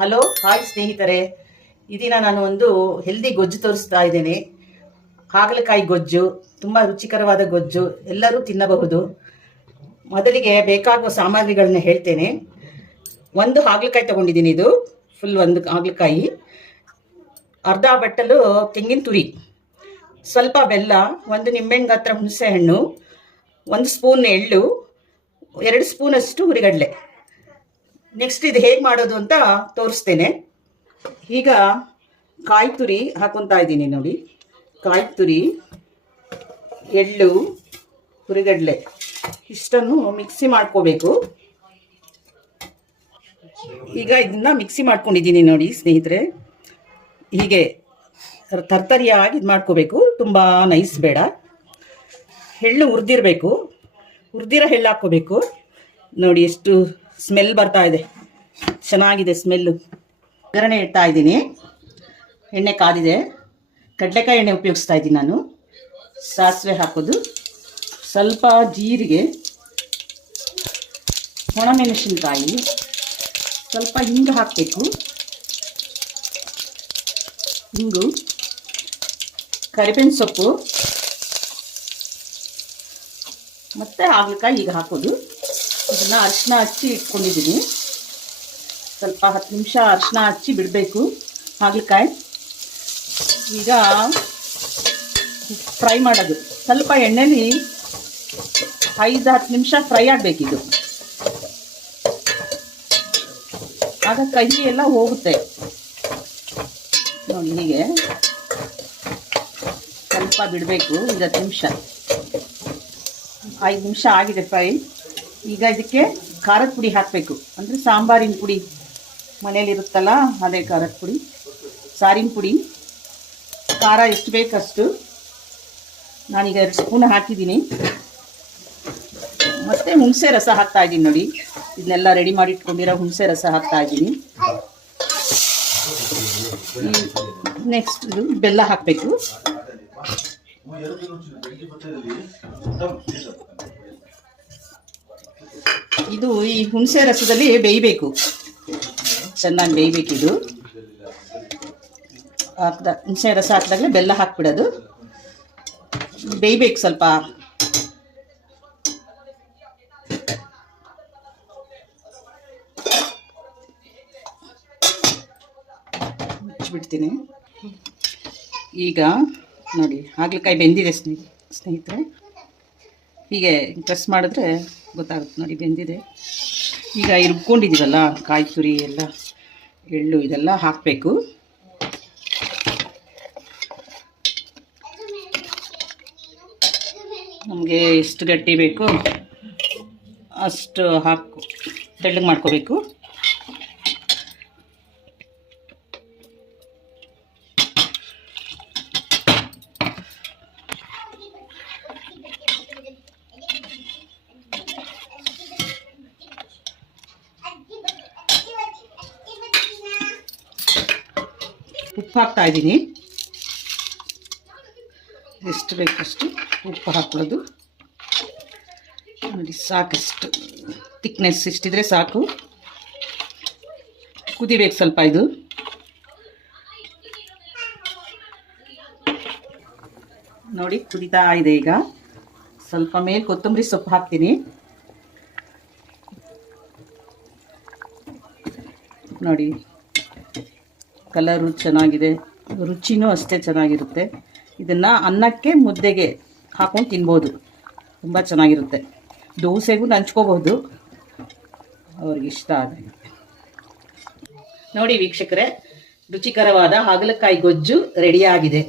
Hello, hi ಸ್ನೇಹಿತರೆ. ಈ ದಿನ ನಾನು ಒಂದು ಹೆಲ್ದಿ ಗೊಜ್ಜು ತೋರಿಸ್ತಾ ಇದ್ದೇನೆ. ಹಾಗಲಕಾಯಿ ಗೊಜ್ಜು ತುಂಬ ರುಚಿಕರವಾದ ಗೊಜ್ಜು, ಎಲ್ಲರೂ ತಿನ್ನಬಹುದು. ಮೊದಲಿಗೆ ಬೇಕಾಗುವ ಸಾಮಗ್ರಿಗಳನ್ನ ಹೇಳ್ತೇನೆ. ಒಂದು ಹಾಗಲಕಾಯಿ ತಗೊಂಡಿದ್ದೀನಿ, ಇದು ಫುಲ್ ಒಂದು ಹಾಗಲಕಾಯಿ, ಅರ್ಧ ಬಟ್ಟಲು ತೆಂಗಿನ ತುರಿ, ಸ್ವಲ್ಪ ಬೆಲ್ಲ, ಒಂದು ನಿಂಬೆಹಣ್ಣು ಗಾತ್ರ ಹುಣಸೆ ಹಣ್ಣು, 1 ಸ್ಪೂನ್ ಎಳ್ಳು, 2 ಸ್ಪೂನಷ್ಟು ಹುರಿಗಡಲೆ. ನೆಕ್ಸ್ಟ್ ಇದು ಹೇಗೆ ಮಾಡೋದು ಅಂತ ತೋರಿಸ್ತೇನೆ. ಈಗ ಕಾಯಿ ತುರಿ ಹಾಕೊತಾ ಇದ್ದೀನಿ ನೋಡಿ. ಕಾಯಿ ತುರಿ, ಎಳ್ಳು, ಹುರಿಗಡಲೆ ಇಷ್ಟನ್ನು ಮಿಕ್ಸಿ ಮಾಡ್ಕೋಬೇಕು. ಈಗ ಇದನ್ನ ಮಿಕ್ಸಿ ಮಾಡ್ಕೊಂಡಿದ್ದೀನಿ ನೋಡಿ ಸ್ನೇಹಿತರೆ. ಹೀಗೆ ತರ್ತರಿಯಾಗಿ ಇದು ಮಾಡ್ಕೋಬೇಕು, ತುಂಬ ನೈಸ್ ಬೇಡ. ಎಳ್ಳು ಹುರಿದಿರಬೇಕು, ಹುರಿದಿರೋ ಎಳ್ಳು ಹಾಕ್ಕೋಬೇಕು. ನೋಡಿ ಎಷ್ಟು ಸ್ಮೆಲ್ ಬರ್ತಾ ಇದೆ, ಚೆನ್ನಾಗಿದೆ ಸ್ಮೆಲ್ಲು. ಒಗ್ಗರಣೆ ಇಡ್ತಾ ಇದ್ದೀನಿ, ಎಣ್ಣೆ ಕಾದಿದೆ. ಕಡಲೆಕಾಯಿ ಎಣ್ಣೆ ಉಪಯೋಗಿಸ್ತಾ ಇದ್ದೀನಿ ನಾನು. ಸಾಸಿವೆ ಹಾಕೋದು, ಸ್ವಲ್ಪ ಜೀರಿಗೆ, ಒಣಮೆಣಸಿನಕಾಯಿ, ಸ್ವಲ್ಪ ಹಿಂಗು ಹಾಕಬೇಕು, ಹಿಂಗು, ಕರಿಬೇವಿನ ಸೊಪ್ಪು ಮತ್ತು ಹಾಗಲಕಾಯಿ ಈಗ ಹಾಕೋದು. ಇದನ್ನು ಅರಿಶಿನ ಹಚ್ಚಿ ಇಟ್ಕೊಂಡಿದ್ದೀನಿ. ಸ್ವಲ್ಪ 10 ನಿಮಿಷ ಅರಿಶಿನ ಹಚ್ಚಿ ಬಿಡಬೇಕು ಹಾಗಲಕಾಯಿ. ಈಗ ಫ್ರೈ ಮಾಡೋದು, ಸ್ವಲ್ಪ ಎಣ್ಣೆಲಿ 5-10 ನಿಮಿಷ ಫ್ರೈ ಆಗಬೇಕಿದು, ಆಗ ಕೈ ಎಲ್ಲ ಹೋಗುತ್ತೆ ನೋಡಿ. ಹೀಗೆ ಸ್ವಲ್ಪ ಬಿಡಬೇಕು, 10 ನಿಮಿಷ. 5 ನಿಮಿಷ ಆಗಿದೆ ಫ್ರೈ. ಈಗ ಇದಕ್ಕೆ ಖಾರದ ಪುಡಿ ಹಾಕಬೇಕು, ಅಂದರೆ ಸಾಂಬಾರಿನ ಪುಡಿ ಮನೇಲಿರುತ್ತಲ್ಲ ಅದೇ ಖಾರದ ಪುಡಿ, ಸಾರಿನ ಪುಡಿ. ಖಾರ ಎಷ್ಟು ಬೇಕಷ್ಟು, ನಾನೀಗ 2 ಸ್ಪೂನ್ ಹಾಕಿದ್ದೀನಿ. ಮತ್ತು ಹುಣಸೆ ರಸ ಹಾಕ್ತಾ ಇದ್ದೀನಿ ನೋಡಿ. ಇದನ್ನೆಲ್ಲ ರೆಡಿ ಮಾಡಿ ಇಟ್ಕೊಂಡಿರೋ ಹುಣಸೆ ರಸ ಹಾಕ್ತಾ ಇದ್ದೀನಿ. ನೆಕ್ಸ್ಟ್ ಇದು ಬೆಲ್ಲ ಹಾಕಬೇಕು. ಇದು ಈ ಹುಣಸೆ ರಸದಲ್ಲಿ ಬೇಯಬೇಕು, ಚೆನ್ನಾಗಿ ಬೇಯಬೇಕಿದು. ಹುಣಸೆ ರಸ ಹಾಕಿದಾಗಲೇ ಬೆಲ್ಲ ಹಾಕ್ಬಿಡೋದು, ಬೇಯಬೇಕು ಸ್ವಲ್ಪ. ಮುಚ್ಚಿಬಿಡ್ತೀನಿ. ಈಗ ನೋಡಿ ಹಾಗಲಕಾಯಿ ಬೆಂದಿದೆ ಸ್ನೇಹಿತರೆ. ಹೀಗೆ ಪ್ರೆಸ್ ಮಾಡಿದ್ರೆ ಗೊತ್ತಾಗುತ್ತೆ ನೋಡಿ, ಬೆಂದಿದೆ. ಈಗ ರುಬ್ಕೊಂಡಿದ್ದೀವಲ್ಲ ಕಾಯಿ ತುರಿ ಎಲ್ಲ, ಎಳ್ಳು ಇದೆಲ್ಲ ಹಾಕಬೇಕು. ನಮಗೆ ಎಷ್ಟು ಗಟ್ಟಿ ಬೇಕು ಅಷ್ಟು ತೆಳ್ಳಗೆ ಮಾಡ್ಕೋಬೇಕು. ಉಪ್ಪು ಹಾಕ್ತಾ ಇದ್ದೀನಿ, ಎಷ್ಟು ಬೇಕಷ್ಟು ಉಪ್ಪು ಹಾಕೊಳ್ಳೋದು ನೋಡಿ. ಸಾಕಷ್ಟು ತಿಕ್ನೆಸ್ ಇಷ್ಟಿದ್ರೆ ಸಾಕು. ಕುದಿಬೇಕು ಸ್ವಲ್ಪ ಇದು. ನೋಡಿ ಕುದಿತಾ ಇದೆ. ಈಗ ಸ್ವಲ್ಪ ಮೇಲೆ ಕೊತ್ತಂಬರಿ ಸೊಪ್ಪು ಹಾಕ್ತೀನಿ ನೋಡಿ. ಕಲರು ಚೆನ್ನಾಗಿದೆ, ರುಚಿನೂ ಅಷ್ಟೇ ಚೆನ್ನಾಗಿರುತ್ತೆ. ಇದನ್ನು ಅನ್ನಕ್ಕೆ ಮುದ್ದೆಗೆ ಹಾಕೊಂಡು ತಿನ್ಬೋದು, ತುಂಬ ಚೆನ್ನಾಗಿರುತ್ತೆ. ದೋಸೆಗೂ ನಂಚ್ಕೋಬಹುದು ಅವ್ರಿಗೆ ಇಷ್ಟ ಆದರೆ. ನೋಡಿ ವೀಕ್ಷಕರೇ, ರುಚಿಕರವಾದ ಹಾಗಲಕಾಯಿ ಗೊಜ್ಜು ರೆಡಿಯಾಗಿದೆ.